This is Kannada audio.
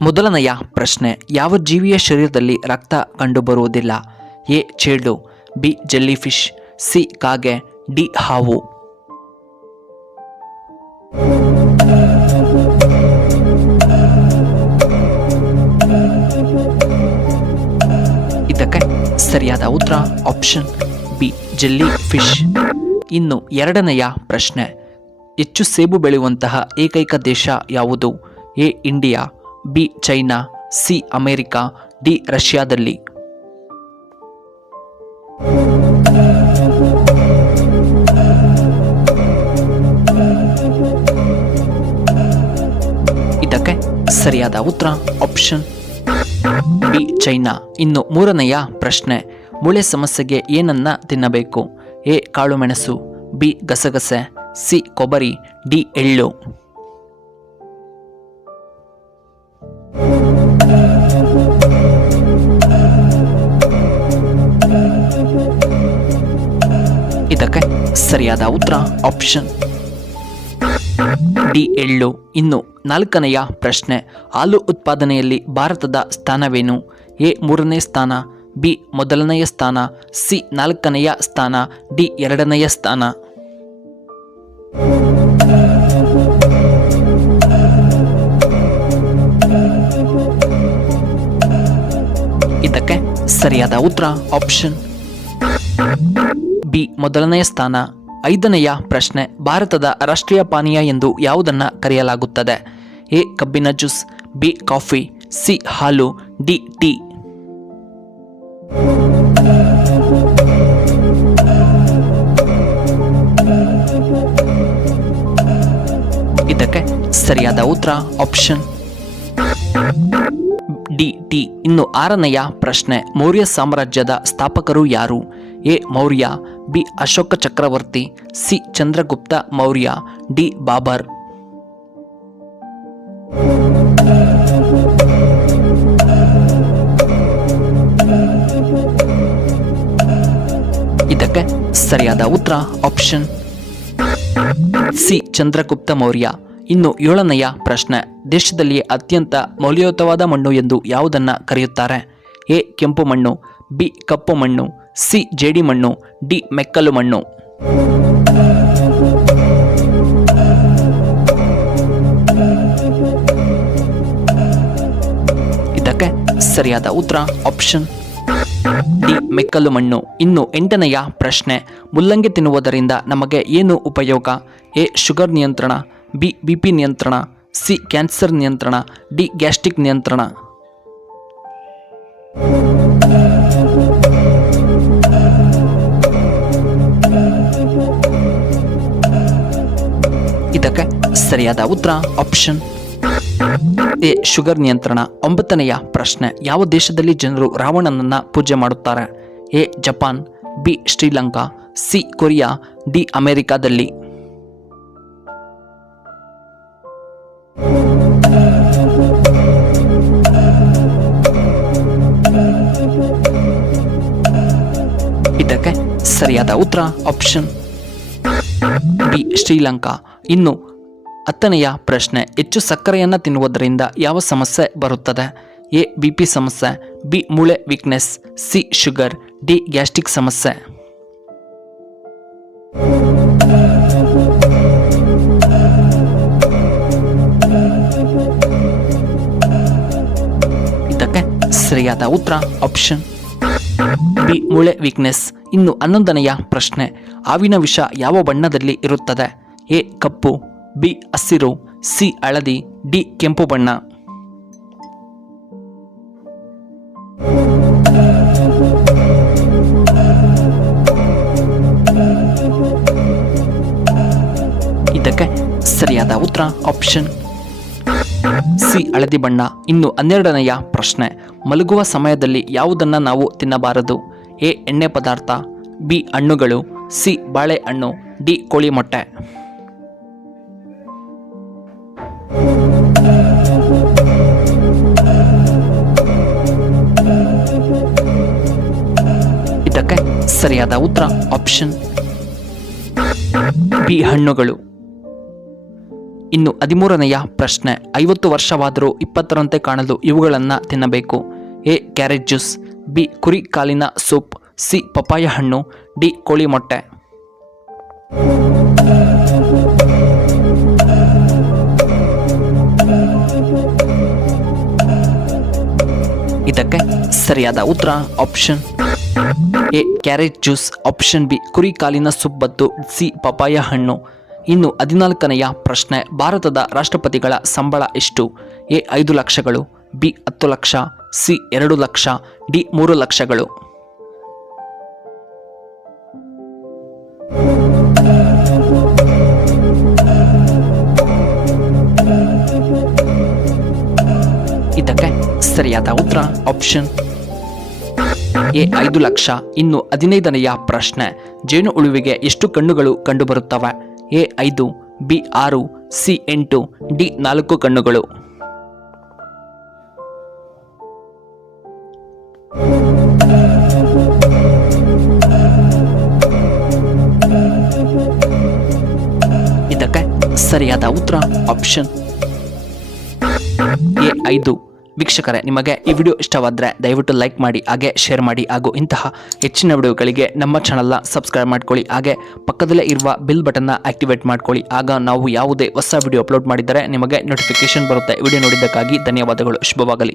ಮೊದಲನೆಯ ಪ್ರಶ್ನೆ, ಯಾವ ಜೀವಿಯ ಶರೀರದಲ್ಲಿ ರಕ್ತ ಕಂಡುಬರುವುದಿಲ್ಲ? ಎ ಚೇಳು, ಬಿ ಜೆಲ್ಲಿಫಿಶ್, ಸಿ ಕಾಗೆ, ಡಿ ಹಾವು. ಇದಕ್ಕೆ ಸರಿಯಾದ ಉತ್ತರ ಆಪ್ಷನ್ ಬಿ ಜೆಲ್ಲಿ ಫಿಶ್. ಇನ್ನು ಎರಡನೆಯ ಪ್ರಶ್ನೆ, ಹೆಚ್ಚು ಸೇಬು ಬೆಳೆಯುವಂತಹ ಏಕೈಕ ದೇಶ ಯಾವುದು? A India, B China, C America, D ರಷ್ಯಾದಲ್ಲಿ. ಇದಕ್ಕೆ ಸರಿಯಾದ ಉತ್ತರ ಆಪ್ಷನ್ ಬಿ ಚೈನಾ. ಇನ್ನು ಮೂರನೆಯ ಪ್ರಶ್ನೆ, ಮೂಳೆ ಸಮಸ್ಯೆಗೆ ಏನನ್ನ ತಿನ್ನಬೇಕು? ಎ ಕಾಳುಮೆಣಸು, ಬಿ ಗಸಗಸೆ, ಸಿ ಕೊಬ್ಬರಿ, ಡಿ ಎಳ್ಳು. ಇದಕ್ಕೆ ಸರಿಯಾದ ಉತ್ತರ ಆಪ್ಷನ್ ಡಿ ಎಳ್ಳು. ಇನ್ನು ನಾಲ್ಕನೆಯ ಪ್ರಶ್ನೆ, ಹಾಲು ಉತ್ಪಾದನೆಯಲ್ಲಿ ಭಾರತದ ಸ್ಥಾನವೇನು? ಎ ಮೂರನೇ ಸ್ಥಾನ, ಬಿ ಮೊದಲನೆಯ ಸ್ಥಾನ, ಸಿ ನಾಲ್ಕನೆಯ ಸ್ಥಾನ, ಡಿ ಎರಡನೆಯ ಸ್ಥಾನ. ಇದಕ್ಕೆ ಸರಿಯಾದ ಉತ್ತರ ಆಪ್ಷನ್ ಬಿ ಮೊದಲನೆಯ ಸ್ಥಾನ. ಐದನೆಯ ಪ್ರಶ್ನೆ, ಭಾರತದ ರಾಷ್ಟ್ರೀಯ ಪಾನೀಯ ಎಂದು ಯಾವುದನ್ನು ಕರೆಯಲಾಗುತ್ತದೆ? ಎ ಕಬ್ಬಿನ ಜ್ಯೂಸ್, ಬಿ ಕಾಫಿ, ಸಿ ಹಾಲು, ಡಿ ಟೀ. ಇದಕ್ಕೆ ಸರಿಯಾದ ಉತ್ತರ ಆಪ್ಷನ್ ಡಿ ಟೀ. ಇನ್ನು ಆರನೆಯ ಪ್ರಶ್ನೆ, ಮೌರ್ಯ ಸಾಮ್ರಾಜ್ಯದ ಸ್ಥಾಪಕರು ಯಾರು? ಎ ಮೌರ್ಯ, ಬಿ ಅಶೋಕ ಚಕ್ರವರ್ತಿ, ಸಿ ಚಂದ್ರಗುಪ್ತ ಮೌರ್ಯ, ಡಿ ಬಾಬರ್. ಇದಕ್ಕೆ ಸರಿಯಾದ ಉತ್ತರ ಆಪ್ಷನ್ ಸಿ ಚಂದ್ರಗುಪ್ತ ಮೌರ್ಯ. ಇನ್ನು ಏಳನೆಯ ಪ್ರಶ್ನೆ, ದೇಶದಲ್ಲಿ ಅತ್ಯಂತ ಮೌಲ್ಯಯುತವಾದ ಮಣ್ಣು ಎಂದು ಯಾವುದನ್ನ ಕರೆಯುತ್ತಾರೆ? ಎ ಕೆಂಪು ಮಣ್ಣು, ಬಿ ಕಪ್ಪು ಮಣ್ಣು, ಸಿ ಜೇಡಿ ಮಣ್ಣು, ಡಿ ಮೆಕ್ಕಲು ಮಣ್ಣು. ಇದಕ್ಕೆ ಸರಿಯಾದ ಉತ್ತರ ಆಪ್ಷನ್ ಡಿ ಮೆಕ್ಕಲು ಮಣ್ಣು. ಇನ್ನು ಎಂಟನೆಯ ಪ್ರಶ್ನೆ, ಮುಲ್ಲಂಗಿ ತಿನ್ನುವುದರಿಂದ ನಮಗೆ ಏನು ಉಪಯೋಗ? ಎ ಶುಗರ್ ನಿಯಂತ್ರಣ, ಬಿ ಬಿಪಿ ನಿಯಂತ್ರಣ, ಸಿ ಕ್ಯಾನ್ಸರ್ ನಿಯಂತ್ರಣ, ಡಿ ಗ್ಯಾಸ್ಟ್ರಿಕ್ ನಿಯಂತ್ರಣ. ಇದಕ್ಕೆ ಸರಿಯಾದ ಉತ್ತರ ಆಪ್ಷನ್ ಎ ಶುಗರ್ ನಿಯಂತ್ರಣ. ಒಂಬತ್ತನೆಯ ಪ್ರಶ್ನೆ, ಯಾವ ದೇಶದಲ್ಲಿ ಜನರು ರಾವಣನನ್ನ ಪೂಜೆ ಮಾಡುತ್ತಾರೆ? A Japan, B Sri Lanka, C Korea, D ಅಮೆರಿಕಾದಲ್ಲಿ. ಇದಕ್ಕೆ ಸರಿಯಾದ ಉತ್ತರ ಆಪ್ಷನ್ ಬಿ ಶ್ರೀಲಂಕಾ. ಇನ್ನು ಹತ್ತನೆಯ ಪ್ರಶ್ನೆ, ಹೆಚ್ಚು ಸಕ್ಕರೆಯನ್ನು ತಿನ್ನುವುದರಿಂದ ಯಾವ ಸಮಸ್ಯೆ ಬರುತ್ತದೆ? ಎ ಬಿಪಿ ಸಮಸ್ಯೆ, ಬಿ ಮೂಳೆ weakness, C sugar, D gastric ಸಮಸ್ಯೆ. ಇದಕ್ಕೆ ಸರಿಯಾದ ಉತ್ತರ ಆಪ್ಷನ್ ಬಿ ಮೂಳೆ ವೀಕ್ನೆಸ್. ಇನ್ನು 11ನೆಯ ಪ್ರಶ್ನೆ, ಹಾವಿನ ವಿಷ ಯಾವ ಬಣ್ಣದಲ್ಲಿ ಇರುತ್ತದೆ? ಎ ಕಪ್ಪು, ಬಿ ಹಸಿರು, ಸಿ ಹಳದಿ, ಡಿ ಕೆಂಪು ಬಣ್ಣ. ಇದಕ್ಕೆ ಸರಿಯಾದ ಉತ್ತರ ಆಪ್ಷನ್ ಸಿ ಹಳದಿ ಬಣ್ಣ. ಇನ್ನು 12ನೆಯ ಪ್ರಶ್ನೆ, ಮಲಗುವ ಸಮಯದಲ್ಲಿ ಯಾವುದನ್ನು ನಾವು ತಿನ್ನಬಾರದು? ಎ ಎಣ್ಣೆ ಪದಾರ್ಥ, ಬಿ ಹಣ್ಣುಗಳು, ಸಿ ಬಾಳೆಹಣ್ಣು, ಡಿ ಕೋಳಿ ಮೊಟ್ಟೆ. ಇದಕ್ಕೆ ಸರಿಯಾದ ಉತ್ತರ ಆಪ್ಷನ್ ಬಿ ಹಣ್ಣುಗಳು. ಇನ್ನು 13ನೆಯ ಪ್ರಶ್ನೆ, 50 ವರ್ಷವಾದರೂ 20ರಂತೆ ಕಾಣಲು ಇವುಗಳನ್ನು ತಿನ್ನಬೇಕು. ಎ ಕ್ಯಾರೆಟ್ ಜ್ಯೂಸ್, ಬಿ ಕುರಿ ಕಾಲಿನ ಸೂಪ್, ಸಿ ಪಪಾಯ ಹಣ್ಣು, ಡಿ ಕೋಳಿ ಮೊಟ್ಟೆ. ಇದಕ್ಕೆ ಸರಿಯಾದ ಉತ್ತರ option A carrot juice, option B ಕುರಿ ಕಾಲಿನ ಸೂಪ್ ಮತ್ತು ಸಿ ಪಪಾಯ ಹಣ್ಣು. ಇನ್ನು 14ನೆಯ ಪ್ರಶ್ನೆ, ಭಾರತದ ರಾಷ್ಟ್ರಪತಿಗಳ ಸಂಬಳ ಎಷ್ಟು? ಎ 5 ಲಕ್ಷಗಳು, B 10 lakh, C 2 lakh, D 3 ಲಕ್ಷಗಳು. ಇದಕ್ಕೆ ಸರಿಯಾದ ಉತ್ತರ ಆಪ್ಷನ್ ಎ 5 ಲಕ್ಷ. ಇನ್ನು 15ನೆಯ ಪ್ರಶ್ನೆ, ಜೇನು ಹುಳುವಿಗೆ ಎಷ್ಟು ಕಣ್ಣುಗಳು ಕಂಡುಬರುತ್ತವೆ? ಎ 5, ಬಿ 6, ಸಿ 8, ಡಿ 4 ಕಣ್ಣುಗಳು. ಇದಕ್ಕೆ ಸರಿಯಾದ ಉತ್ತರ ಆಪ್ಷನ್ ಎ 5. ವೀಕ್ಷಕರೇ, ನಿಮಗೆ ಈ ವಿಡಿಯೋ ಇಷ್ಟವಾದರೆ ದಯವಿಟ್ಟು ಲೈಕ್ ಮಾಡಿ, ಹಾಗೆ ಶೇರ್ ಮಾಡಿ, ಹಾಗೂ ಇಂತಹ ಹೆಚ್ಚಿನ ವಿಡಿಯೋಗಳಿಗೆ ನಮ್ಮ ಚಾನಲ್ನ ಸಬ್ಸ್ಕ್ರೈಬ್ ಮಾಡ್ಕೊಳ್ಳಿ. ಹಾಗೆ ಪಕ್ಕದಲ್ಲೇ ಇರುವ ಬೆಲ್ ಬಟನ್ನ ಆಕ್ಟಿವೇಟ್ ಮಾಡ್ಕೊಳ್ಳಿ. ಆಗ ನಾವು ಯಾವುದೇ ಹೊಸ ವಿಡಿಯೋ ಅಪ್ಲೋಡ್ ಮಾಡಿದರೆ ನಿಮಗೆ ನೋಟಿಫಿಕೇಶನ್ ಬರುತ್ತೆ. ವಿಡಿಯೋ ನೋಡಿದ್ದಕ್ಕಾಗಿ ಧನ್ಯವಾದಗಳು. ಶುಭವಾಗಲಿ.